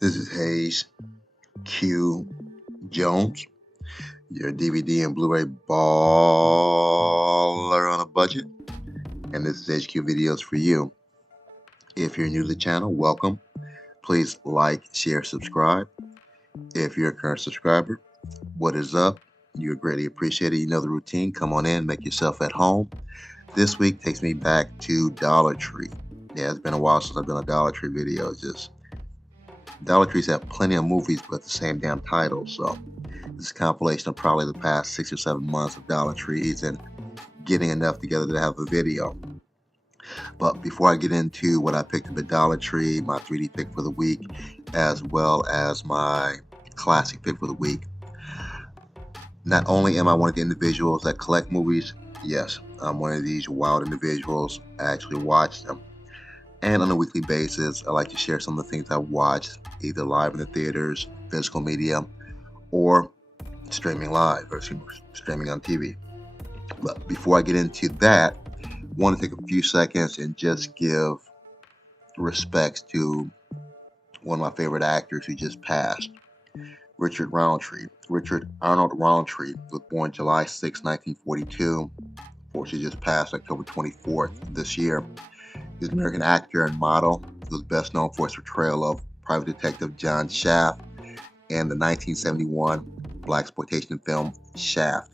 This is Hayes Q Jones, your DVD and Blu-ray baller on a budget, and this is HQ Videos for you. If you're new to the channel, welcome. Please like, share, subscribe. If you're a current subscriber, what is up? You're greatly appreciated. You know the routine. Come on in, make yourself at home. This week takes me back to Dollar Tree. Yeah, it's been a while since I've done a Dollar Tree video. Dollar Trees have plenty of movies, but the same damn title. So this is a compilation of probably the past 6 or 7 months of Dollar Trees and getting enough together to have a video. But before I get into what I picked up at Dollar Tree, my 3D pick for the week, as well as my classic pick for the week, not only am I one of the individuals that collect movies, yes, I'm one of these wild individuals. I actually watch them. And on a weekly basis, I like to share some of the things I watched, either live in the theaters, physical media, or streaming live, or streaming on TV. But before I get into that, I want to take a few seconds and just give respects to one of my favorite actors who just passed, Richard Roundtree. Richard Arnold Roundtree was born July 6, 1942. Unfortunately, just passed October 24th this year. He's an American actor and model who is best known for his portrayal of private detective John Shaft in the 1971 blaxploitation film Shaft,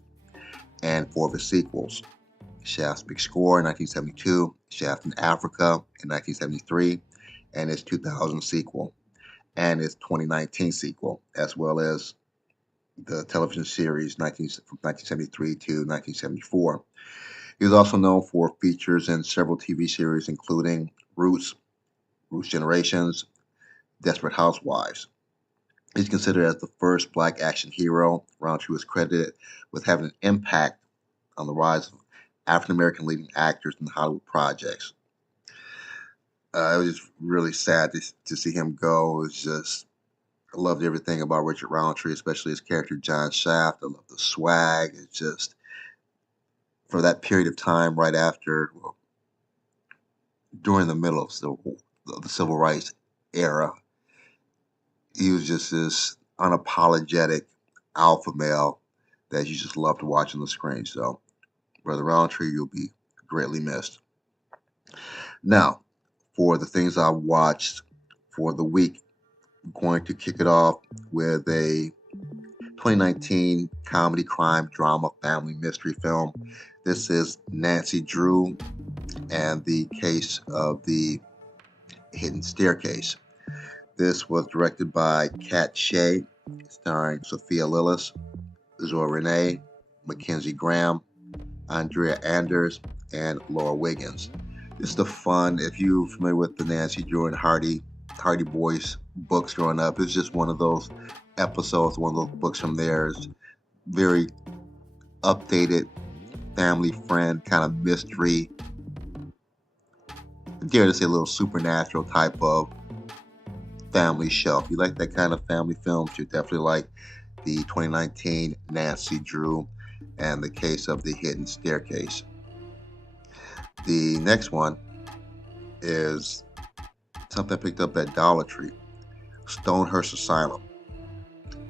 and 4 of his sequels: Shaft's Big Score in 1972, Shaft in Africa in 1973, and his 2000 sequel, and his 2019 sequel, as well as the television series from 1973 to 1974. He was also known for features in several TV series, including Roots Generations, Desperate Housewives. He's considered as the first black action hero. Roundtree was credited with having an impact on the rise of African American leading actors in Hollywood projects. It was just really sad to see him go. I loved everything about Richard Roundtree, especially his character John Shaft. I love the swag. It's just, for that period of time right after, well, during the middle of the civil rights era, he was just this unapologetic alpha male that you just loved to watch on the screen. So, Brother Roundtree, you'll be greatly missed. Now, for the things I watched for the week, I'm going to kick it off with a 2019 comedy, crime, drama, family mystery film. This is Nancy Drew and the Case of the Hidden Staircase. This was directed by Kat Shea, starring Sophia Lillis, Zoe Renee, Mackenzie Graham, Andrea Anders, and Laura Wiggins. This is the fun, if you're familiar with the Nancy Drew and Hardy Boys books growing up, it's just one of those episodes, one of those books from there. It's very updated, family friend kind of mystery. I dare to say a little supernatural type of family show. If you like that kind of family film, you definitely like the 2019 Nancy Drew and the Case of the Hidden Staircase. The next one is something I picked up at Dollar Tree, Stonehurst Asylum.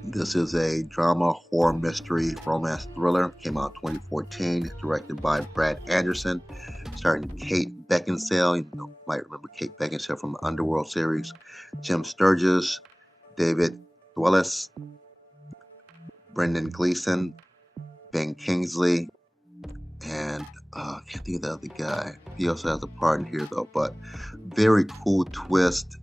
This is a drama, horror, mystery, romance thriller. Came out in 2014, directed by Brad Anderson, starring Kate Beckinsale. You might remember Kate Beckinsale from the Underworld series. Jim Sturgis, David Thewlis, Brendan Gleeson, Ben Kingsley, and I can't think of the other guy. He also has a part in here though, but very cool twist.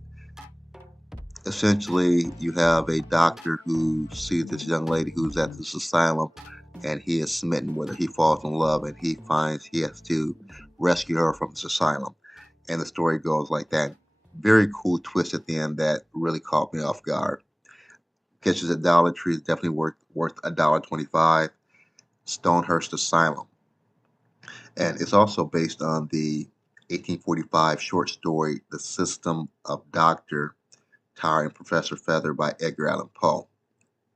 Essentially, you have a doctor who sees this young lady who's at this asylum, and he is smitten with her. He falls in love, and he finds he has to rescue her from this asylum. And the story goes like that. Very cool twist at the end that really caught me off guard. Catches at Dollar Tree is definitely worth $1.25. Stonehurst Asylum. And it's also based on the 1845 short story, The System of Dr. Tar and Professor Feather by Edgar Allan Poe.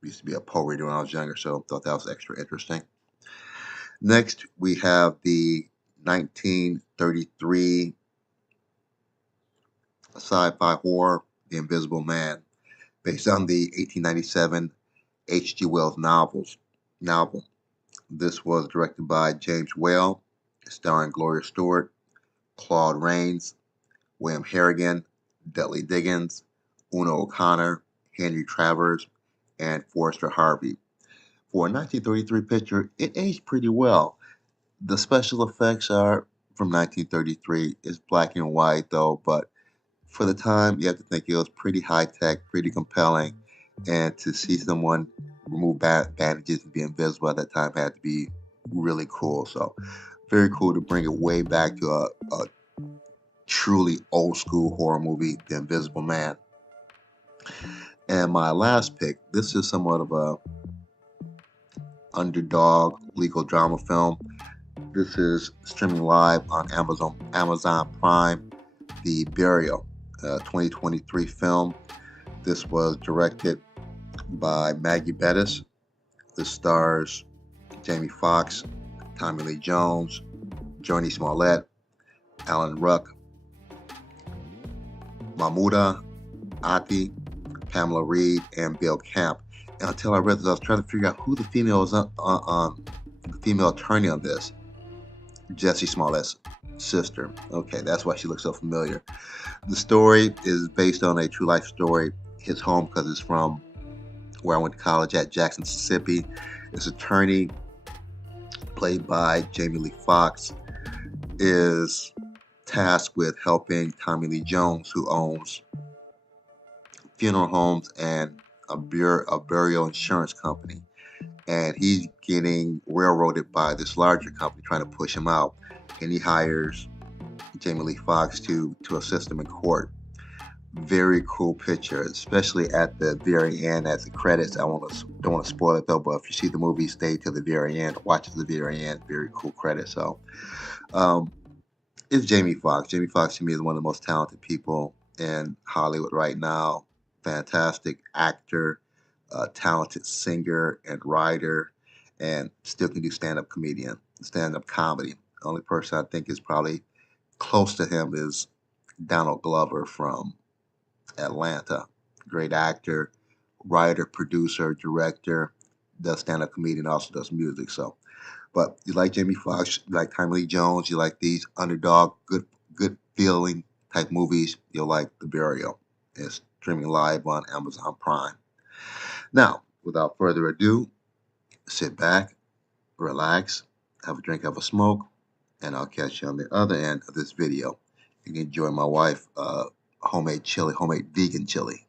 Used to be a Poe reader when I was younger, so thought that was extra interesting. Next, we have the 1933 sci-fi horror, The Invisible Man. based on the 1897 H.G. Wells novel. This was directed by James Whale, starring Gloria Stewart, Claude Rains, William Harrigan, Dudley Diggins, Una O'Connor, Henry Travers, and Forrester Harvey. For a 1933 picture, it aged pretty well. The special effects are from 1933. It's black and white though, but for the time, you have to think it was pretty high tech, pretty compelling, and to see someone remove bandages and be invisible at that time had to be really cool. So, very cool to bring it way back to a truly old school horror movie, The Invisible Man. And my last pick, this is somewhat of a underdog legal drama film. This is streaming live on Amazon Prime, The Burial, 2023 film. This was directed by Maggie Bettis. This stars Jamie Foxx, Tommy Lee Jones, Joni Smollett, Alan Ruck, Mahmouda Ati, Pamela Reed, and Bill Camp. And until I read this, I was trying to figure out who the female is the female attorney on this. Jessie Smollett's sister. Okay, that's why she looks so familiar. The story is based on a true life story. His home, because it's from where I went to college at, Jackson, Mississippi. This attorney, played by Jamie Lee Foxx, is tasked with helping Tommy Lee Jones, who owns funeral homes and a burial insurance company. And he's getting railroaded by this larger company trying to push him out. And he hires Jamie Lee Foxx to assist him in court. Very cool picture, especially at the very end as the credits. Don't want to spoil it though, but if you see the movie, stay till the very end. Watch to the very end. Very cool credits. So, it's Jamie Foxx. Jamie Foxx to me is one of the most talented people in Hollywood right now. Fantastic actor, talented singer and writer, and still can do stand-up comedy. The only person I think is probably close to him is Donald Glover from Atlanta. Great actor, writer, producer, director, does stand-up comedian, also does music. So, but you like Jamie Foxx, you like Tommy Lee Jones, you like these underdog, good feeling type movies, you'll like The Burial. It's streaming live on Amazon Prime. Now, without further ado, sit back, relax, have a drink, have a smoke, and I'll catch you on the other end of this video. You can enjoy my wife homemade vegan chili.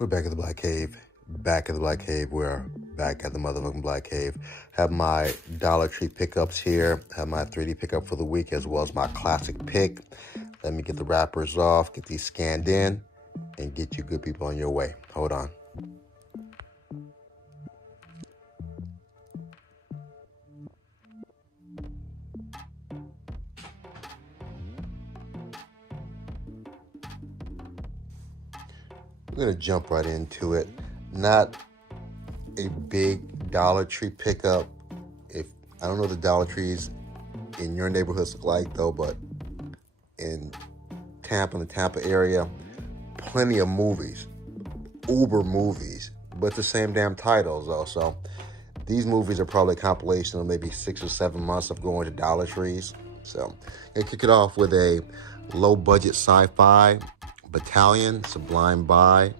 We're back at the Black Cave. Back at the Black Cave. We're back at the motherfucking Black Cave. Have my Dollar Tree pickups here. Have my 3D pickup for the week as well as my classic pick. Let me get the wrappers off, get these scanned in, and get you good people on your way. Hold on. We're going to jump right into it. Not a big Dollar Tree pickup. I don't know what the Dollar Trees in your neighborhoods look like though, but in the Tampa area, plenty of movies, uber movies, but the same damn titles though. So these movies are probably a compilation of maybe 6 or 7 months of going to Dollar Trees. So I kick it off with a low budget sci-fi Battalion, Sublime By.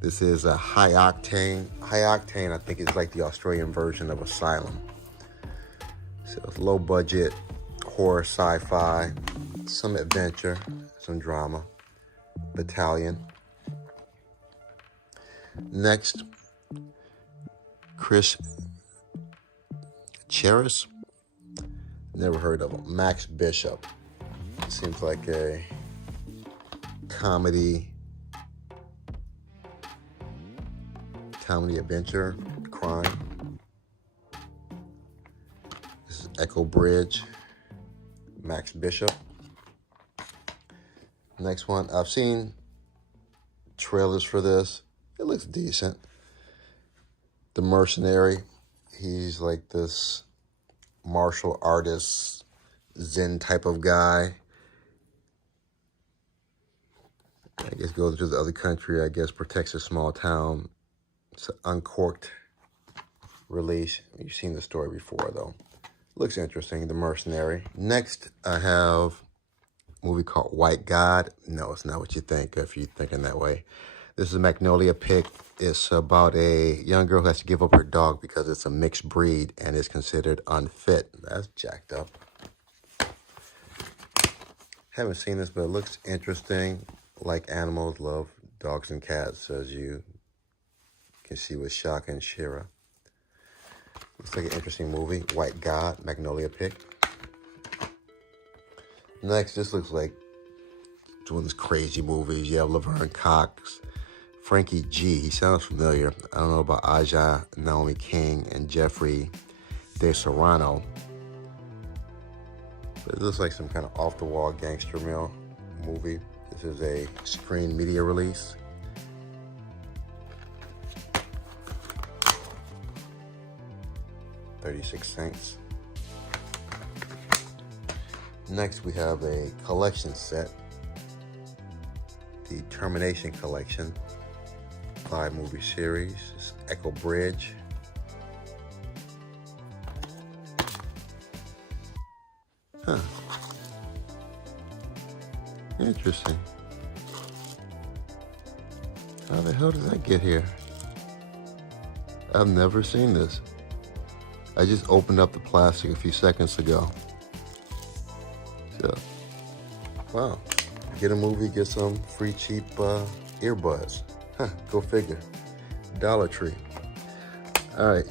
This is a high octane. High octane, I think, is like the Australian version of Asylum. So it's low budget horror sci-fi, some adventure, some drama. Battalion. Next, Chris Cheris. Never heard of him. Max Bishop. Seems like a comedy adventure, crime. This is Echo Bridge, Max Bishop. Next one, I've seen trailers for this. It looks decent. The Mercenary. He's like this martial artist, Zen type of guy. I guess goes to the other country, I guess protects a small town. It's an uncorked release. You've seen the story before, though. Looks interesting, The Mercenary. Next, I have a movie called White God. No, it's not what you think if you're thinking that way. This is a Magnolia pick. It's about a young girl who has to give up her dog because it's a mixed breed and is considered unfit. That's jacked up. Haven't seen this, but it looks interesting. Like animals, love dogs and cats, as you can see with Shaka and Shira. Looks like an interesting movie. White God, Magnolia pick. Next, this looks like one of those crazy movies. You have Laverne Cox, Frankie G. He sounds familiar. I don't know about Aja, Naomi King, and Jeffrey De Serrano. But it looks like some kind of off-the-wall gangster movie. This is a screen media release. $0.36. Next, we have a collection set. The Termination Collection. 5-movie series. It's Echo Bridge. Huh. Interesting. How the hell did that get here? I've never seen this. I just opened up the plastic a few seconds ago. So, wow. Get a movie, get some free cheap earbuds. Huh, go figure. Dollar Tree. All right.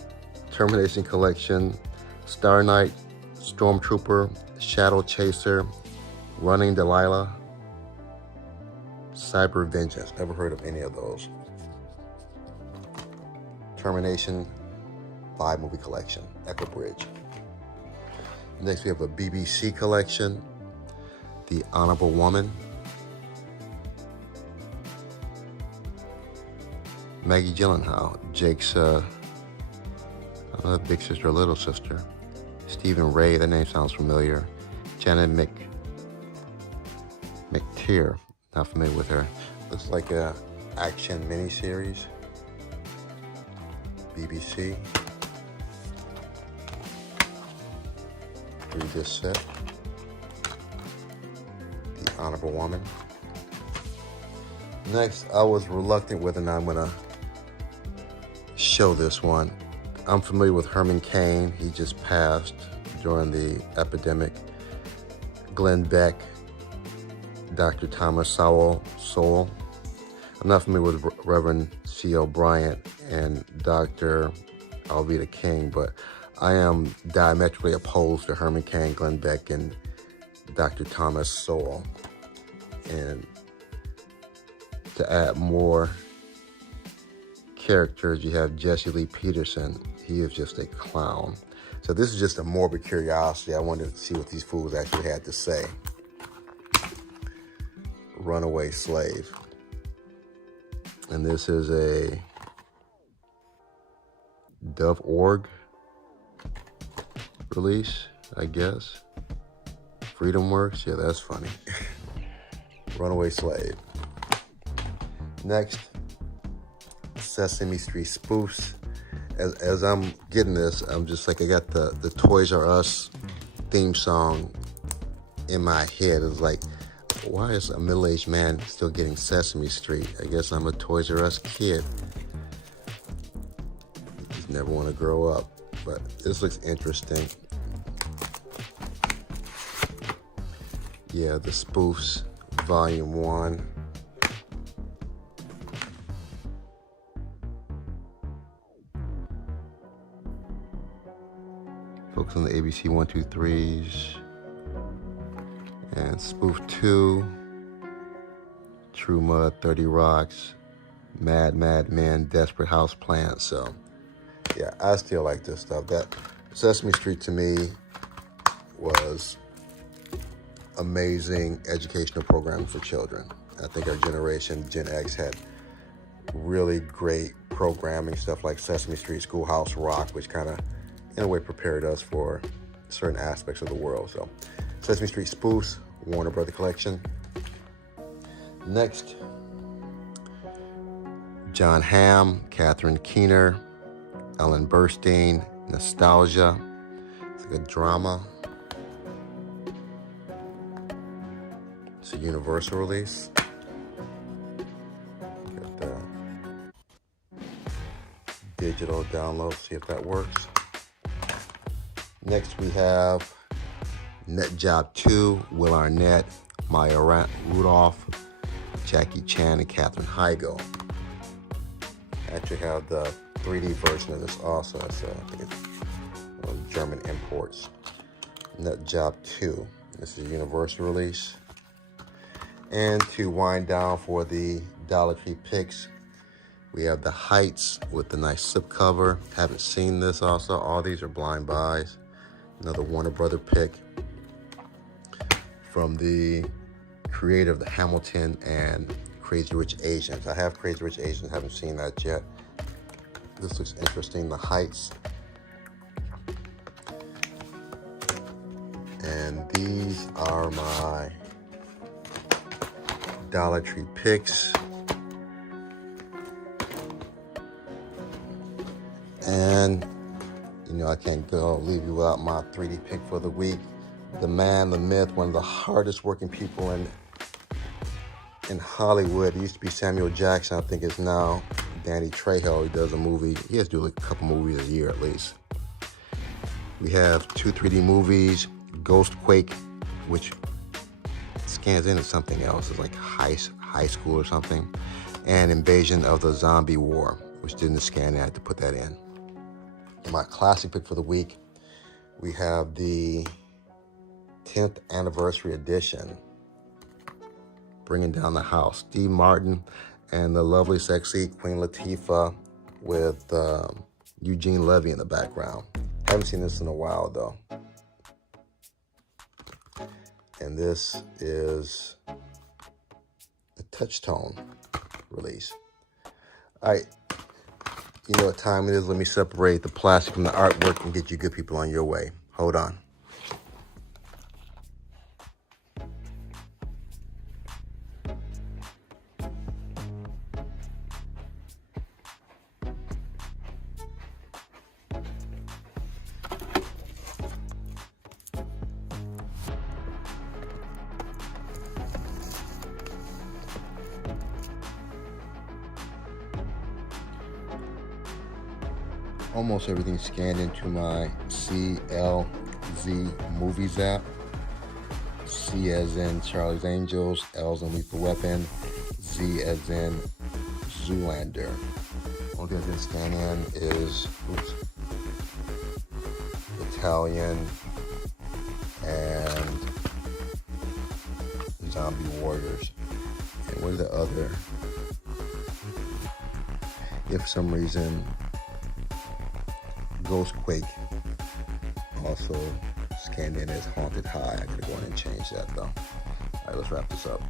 Termination Collection. Star Knight, Stormtrooper, Shadow Chaser, Running Delilah, Cyber Vengeance. Never heard of any of those. Termination 5-movie collection, Echo Bridge. Next, we have a BBC collection, The Honorable Woman, Maggie Gyllenhaal, Jake's, I don't know, big sister or little sister. Stephen Ray, that name sounds familiar. Janet McTeer, not familiar with her. Looks like a action miniseries. BBC. Read this set. The Honorable Woman. Next, I was reluctant whether or not I'm gonna show this one. I'm familiar with Herman Cain. He just passed during the epidemic. Glenn Beck, Dr. Thomas Sowell. I'm not familiar with Reverend C.L. Bryant and Dr. Alveda King, but I am diametrically opposed to Herman Cain, Glenn Beck, and Dr. Thomas Sowell. And to add more characters, you have Jesse Lee Peterson. He is just a clown. So this is just a morbid curiosity. I wanted to see what these fools actually had to say. Runaway Slave. And this is a Dove.org release, I guess. Freedom Works, yeah, that's funny. Runaway Slave. Next, Sesame Street spoofs. As I'm getting this, I'm just like, I got the Toys R Us theme song in my head. It's like, why is a middle-aged man still getting Sesame Street? I guess I'm a Toys R Us kid. Just never want to grow up. But this looks interesting. Yeah, the spoofs, Volume 1. Focus on the ABC 1-2-3s. And spoof 2. True Mud, 30 Rocks. Mad Men, Desperate Houseplant. So, yeah, I still like this stuff. That Sesame Street to me was amazing educational programming for children. I think our generation, Gen X, had really great programming, stuff like Sesame Street, Schoolhouse Rock, which kind of, in a way, prepared us for certain aspects of the world. So, Sesame Street spoofs, Warner Brother Collection. Next, John Hamm, Catherine Keener, Ellen Burstyn, Nostalgia. It's like a drama. It's a Universal release. Got the digital download, see if that works. Next we have Net Job 2, Will Arnett, Maya Rudolph, Jackie Chan, and Katherine Heigl. I actually have the 3D version of this also. It's, I think it's German imports. Net Job 2. This is a Universal release. And to wind down for the Dollar Tree picks, we have The Heights with the nice slipcover. Haven't seen this also. All these are blind buys. Another Warner Brother pick from the creator of the Hamilton and Crazy Rich Asians. I have Crazy Rich Asians, haven't seen that yet. This looks interesting, The Heights. And these are my Dollar Tree picks. And, you know, I can't leave you without my 3D pick for the week. The man, the myth, one of the hardest working people in Hollywood. It used to be Samuel Jackson. I think it's now Danny Trejo. He does a movie. He has to do like a couple movies a year at least. We have 2 3D movies. Ghostquake, which scans into something else. It's like high school or something. And Invasion of the Zombie War, which didn't scan in. I had to put that in. My classic pick for the week, we have the 10th anniversary edition, Bringing Down the House. Steve Martin and the lovely, sexy Queen Latifah with Eugene Levy in the background. Haven't seen this in a while, though. And this is the Touchtone release. All right, you know what time it is. Let me separate the plastic from the artwork and get you good people on your way. Hold on. Almost everything scanned into my CLZ Movies app. C as in Charlie's Angels, L as in Lethal Weapon, Z as in Zoolander. Only thing I can scan in is Italian and Zombie Warriors. And what are the other? If for some reason Ghostquake also scanned in as Haunted High. I gotta go in and change that though. Alright, let's wrap this up.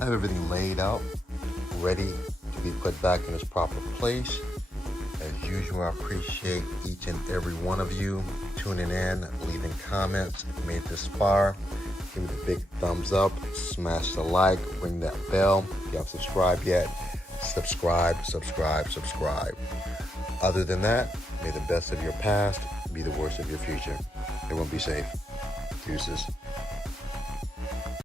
I have everything laid out, ready to be put back in its proper place. As usual, I appreciate each and every one of you tuning in, leaving comments, made this far. Give me the big thumbs up, smash the like, ring that bell. If you haven't subscribed yet, subscribe. Other than that, may the best of your past be the worst of your future. Everyone be safe. Deuces.